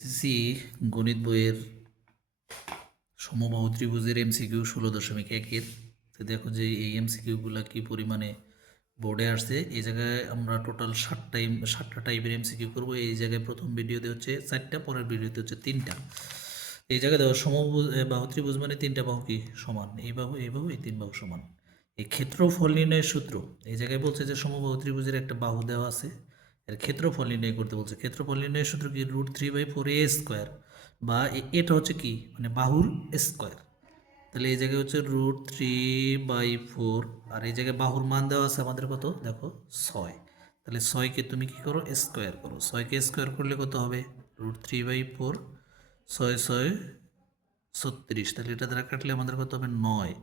SSC গণিত বইয়ের সমবাহু ত্রিভুজের এমসিকিউ 16.1-এর। তো দেখো যে এই এমসিকিউগুলো কি পরিমাণে বোর্ডে আসছে। এই জায়গায় আমরা টোটাল 7টা টাইপের এমসিকিউ করবো। এই জায়গায় প্রথম ভিডিওতে হচ্ছে 4টা, পরের ভিডিওতে হচ্ছে 3টা। এই জায়গায় দেখো বাহু ত্রিভুজ মানে 3টা বাহু কি সমান, এই বাহু এই বাহু এই 3 বাহু সমান। এই ক্ষেত্রফল নির্ণয়ের সূত্র এই জায়গায় বলছে যে সমবাহু ত্রিভুজের একটা বাহু দেওয়া আছে, এর ক্ষেত্রফল নির্ণয় করতে বলছে। ক্ষেত্রফল নির্ণয়ের সূত্র কি √3/4a² বা এটা হচ্ছে কি মানে বাহুর স্কোয়ার। তাহলে এই জায়গায় হচ্ছে √3/4 আর এই জায়গায় বাহুর মান দেওয়া আছে আমাদের কত দেখো 6। তাহলে 6কে তুমি কি করো স্কোয়ার করো, 6কে স্কোয়ার করলে কত হবে √3/4, 6 6 36। তাহলে এটা দ্বারা কাটলে আমাদের কত হবে 9।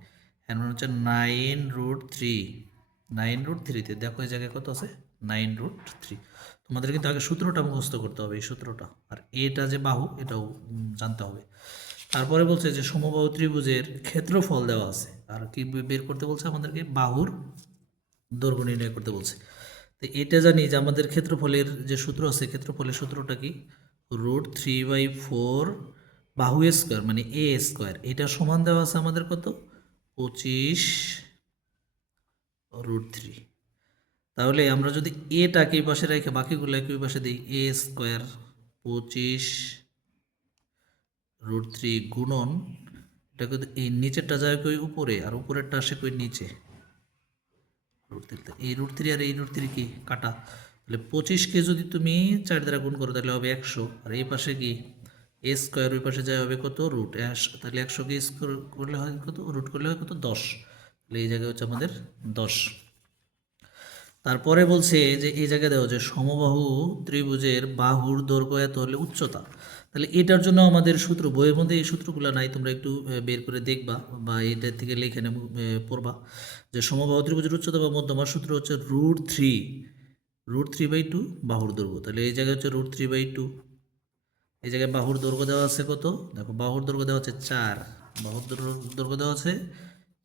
এর মানে হচ্ছে 9√3, 9√3তে দেখো এই জায়গায় কত আছে 9√3। তোমাদের কিন্তু আগে সূত্রটা মুখস্থ করতে হবে, এই সূত্রটা। আর এটা যে বাহু এটাও জানতে হবে। তারপরে বলছে যে সমবাহু ত্রিভুজের ক্ষেত্রফল দেওয়া আছে, আর কি বের করতে বলছে আমাদেরকে বাহুর দৈর্ঘ্য নির্ণয় করতে বলছে। তো এটা জানি যে আমাদের ক্ষেত্রফলের যে সূত্র আছে, ক্ষেত্রফলের সূত্রটা কি √3/4 বাহু স্কোয়ার মানে a²। এটা সমান দেওয়া আছে আমাদের কত 25√3। তাহলে আমরা যদি এটাকে এই পাশে রেখে বাকিগুলো একই পাশে দিই, a² 25√3 গুণন এটা কিন্তু এই নিচেরটা যায় কই উপরে আর উপরেরটা আসে কই নিচে √3। এই √3 আর এই √3 কি কাটা। তাহলে 25কে যদি তুমি 4 দ্বারা গুণ করো তাহলে হবে 100। আর এই পাশে কি a² ওই পাশে যায় হবে কত √, তাহলে 100কে স্কোয়ার করলে হয় কত √ করলে হয় কত 10। তাহলে এই জায়গায় হচ্ছে আমাদের 10। তারপরে বলছে যে এই জায়গায় দেওয়া যে সমবাহু ত্রিভুজের বাহুর দৈর্ঘ্য এত হলে উচ্চতা। তাহলে এটার জন্য আমাদের সূত্র বইয়ের মধ্যে এই সূত্রগুলো নাই, তোমরা একটু বের করে দেখবা বা এটা থেকে লিখে পড়বা যে সমবাহু ত্রিভুজের উচ্চতা বা মধ্যমার সূত্র হচ্ছে √3/2 বাহুর দৈর্ঘ্য। তাহলে এই জায়গায় হচ্ছে √3/2। এই জায়গায় বাহুর দৈর্ঘ্য দেওয়া আছে কত দেখো, বাহুর দৈর্ঘ্য দেওয়া হচ্ছে 4, বাহুর দৈর্ঘ্য দেওয়া আছে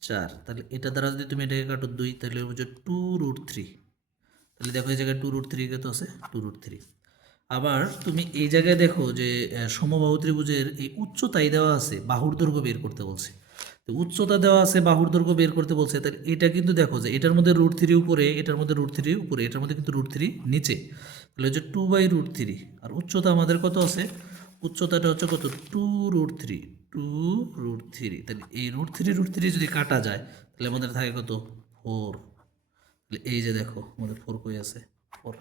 4। তাহলে এটা দ্বারা যদি তুমি এটাকে কাটো 2 তাহলে হচ্ছে 2√3। তাহলে দেখো এই জায়গায় 2√3 কত আছে 2√3। আবার তুমি এই জায়গায় দেখো যে সমবাহু ত্রিভুজের এই উচ্চতাই দেওয়া আছে, বাহুর দৈর্ঘ্য বের করতে বলছে। তো উচ্চতা দেওয়া আছে বাহুর দৈর্ঘ্য বের করতে বলছে, তাহলে এটা কিন্তু দেখো যে এটার মধ্যে √3 উপরে, এটার মধ্যে √3 উপরে, এটার মধ্যে কিন্তু √3 নিচে। তাহলে হচ্ছে 2/√3। আর উচ্চতা আমাদের কত আছে, উচ্চতাটা হচ্ছে কত 2√3, 2√3। তাহলে এই √3 যদি কাটা যায় তাহলে আমাদের থাকে কত 4। তাহলে এই যে দেখো আমাদের 4 কই আছে 4।